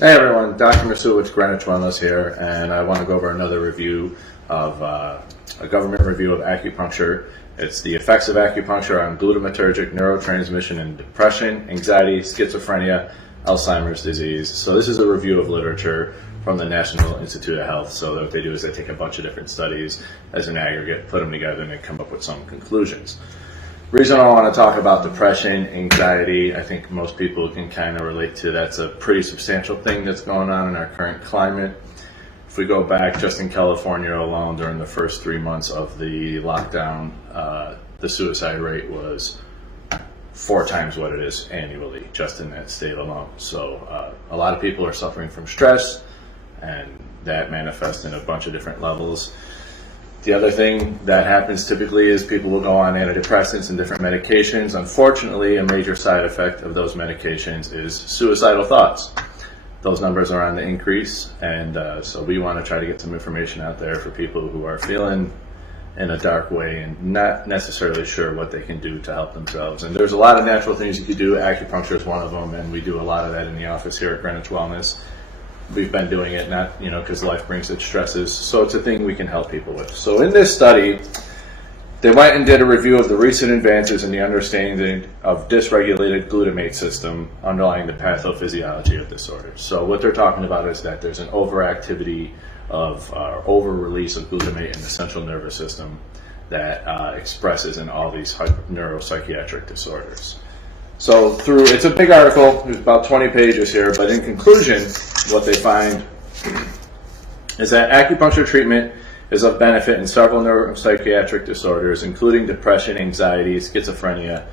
Hey everyone, Dr. Massoud with Greenwich Wellness here, and I want to go over another review of a government review of acupuncture. It's the effects of acupuncture on glutamatergic neurotransmission and depression, anxiety, schizophrenia, Alzheimer's disease. So this is a review of literature from the National Institute of Health. So what they do is they take a bunch of different studies as an aggregate, put them together, and they come up with some conclusions. Reason I want to talk about depression, anxiety, I think most people can kind of relate to. That's a pretty substantial thing that's going on in our current climate. If we go back just in California alone during the first 3 months of the lockdown, the suicide rate was 4 times what it is annually just in that state alone. So a lot of people are suffering from stress, and that manifests in a bunch of different levels. The other thing that happens typically is people will go on antidepressants and different medications. Unfortunately, a major side effect of those medications is suicidal thoughts. Those numbers are on the increase, and so we want to try to get some information out there for people who are feeling in a dark way and not necessarily sure what they can do to help themselves. And there's a lot of natural things you could do. Acupuncture is one of them, and we do a lot of that in the office here at Greenwich Wellness. We've been doing it, not because life brings its stresses, so it's a thing we can help people with. So in this study, they went and did a review of the recent advances in the understanding of dysregulated glutamate system underlying the pathophysiology of disorders. So what they're talking about is that there's an overactivity of over-release of glutamate in the central nervous system that expresses in all these neuropsychiatric disorders. So it's a big article, there's about 20 pages here, but in conclusion, what they find is that acupuncture treatment is of benefit in several neuropsychiatric disorders, including depression, anxiety, schizophrenia,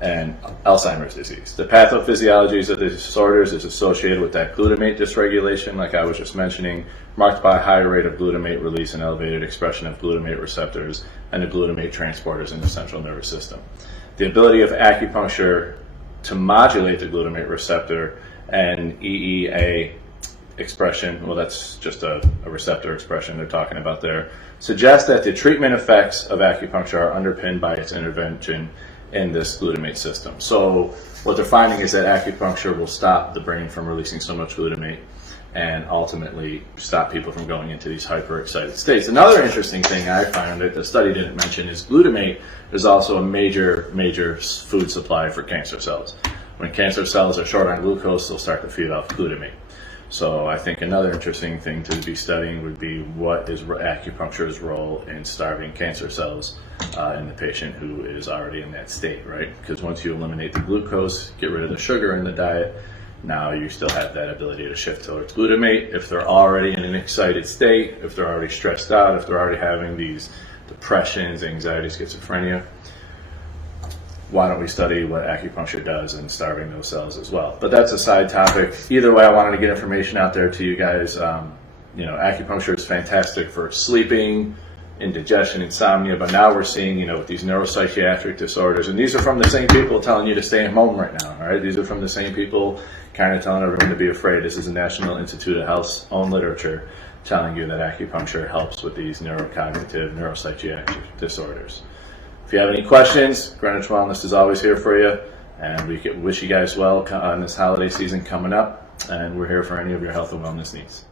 and Alzheimer's disease. The pathophysiology of the disorders is associated with that glutamate dysregulation, like I was just mentioning, marked by a high rate of glutamate release and elevated expression of glutamate receptors and the glutamate transporters in the central nervous system. The ability of acupuncture to modulate the glutamate receptor and EEA expression, well, that's just a receptor expression they're talking about there, suggests that the treatment effects of acupuncture are underpinned by its intervention in this glutamate system. So what they're finding is that acupuncture will stop the brain from releasing so much glutamate and ultimately stop people from going into these hyperexcited states. Another interesting thing I found that the study didn't mention is glutamate is also a major food supply for cancer cells. When cancer cells are short on glucose, they'll start to feed off glutamate. So I think another interesting thing to be studying would be what is acupuncture's role in starving cancer cells in the patient who is already in that state, right? Because once you eliminate the glucose, get rid of the sugar in the diet, now you still have that ability to shift towards glutamate. If they're already in an excited state, if they're already stressed out, if they're already having these depressions, anxiety, schizophrenia, why don't we study what acupuncture does in starving those cells as well? But that's a side topic. Either way, I wanted to get information out there to you guys. Acupuncture is fantastic for sleeping, indigestion, insomnia, but now we're seeing, with these neuropsychiatric disorders, and these are from the same people telling you to stay home right now, all right? These are from the same people kind of telling everyone to be afraid. This is the National Institute of Health's own literature telling you that acupuncture helps with these neurocognitive, neuropsychiatric disorders. If you have any questions, Greenwich Wellness is always here for you, and we wish you guys well on this holiday season coming up, and we're here for any of your health and wellness needs.